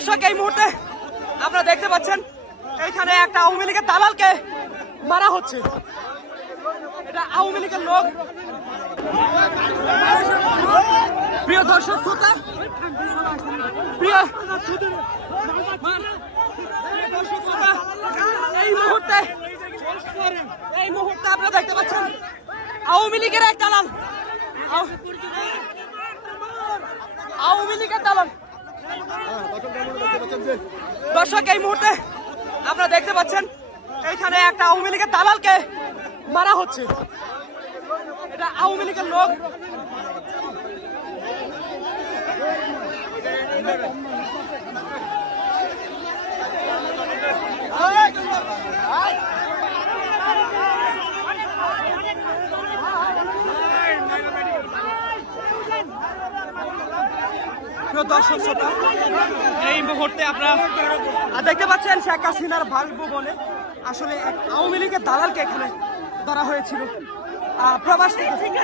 দর্শক এই মুহূর্তে আপনারা দেখতে পাচ্ছেন এইখানে একটা আওয়ামী লীগের দালালকে মারা হচ্ছে। এটা আওয়ামী লীগের লোক। প্রিয় দর্শক শ্রোতা, প্রিয় দর্শক শ্রোতা, এই মুহূর্তে আপনারা দেখতে পাচ্ছেন আওয়ামী লীগের এক দালাল, আওয়ামী লীগের দালাল। দর্শক এই মুহূর্তে আপনারা দেখতে পাচ্ছেন এইখানে একটা আওয়ামী লীগের দালালকে মারা হচ্ছে। এটা আওয়ামী লীগের লোক। দর্শক শ্রোতা, এই মুহূর্তে আপনারা দেখতে পাচ্ছেন শেখ হাসিনার বাসভবনে আসলে এক আওয়ামী লীগের দালালকে এখানে ধরা হয়েছিল প্রবাস থেকে।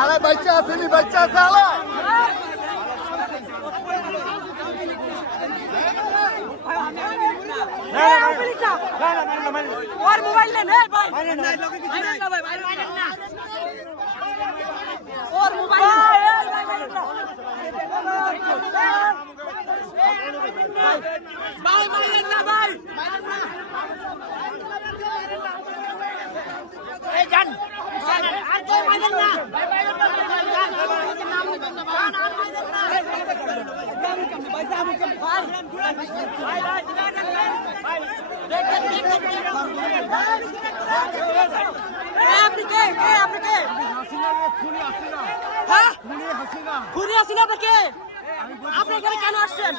আরে বাচ্চা আসেনি, বাচ্চা সালা और मोबाइल ले ले भाई, और मोबाइल भाई जान খুনি হাসিনা থেকে আপনি এখানে কেন আসছেন?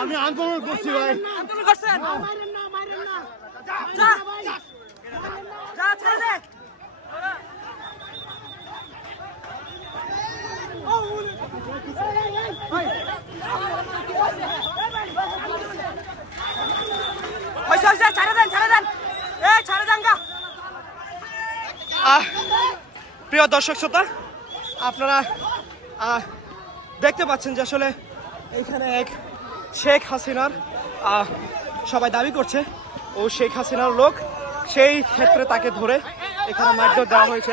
আমি আন্দোলন করছি ভাই। আন্দোলন করছেন? যা যা ছেড়ে দে। প্রিয় দর্শক শ্রোতা, আপনারা দেখতে পাচ্ছেন যে আসলে এখানে এক শেখ হাসিনার সবাই দাবি করছে ও শেখ হাসিনার লোক, সেই ক্ষেত্রে তাকে ধরে এখানে মারধর দেওয়া হয়েছে।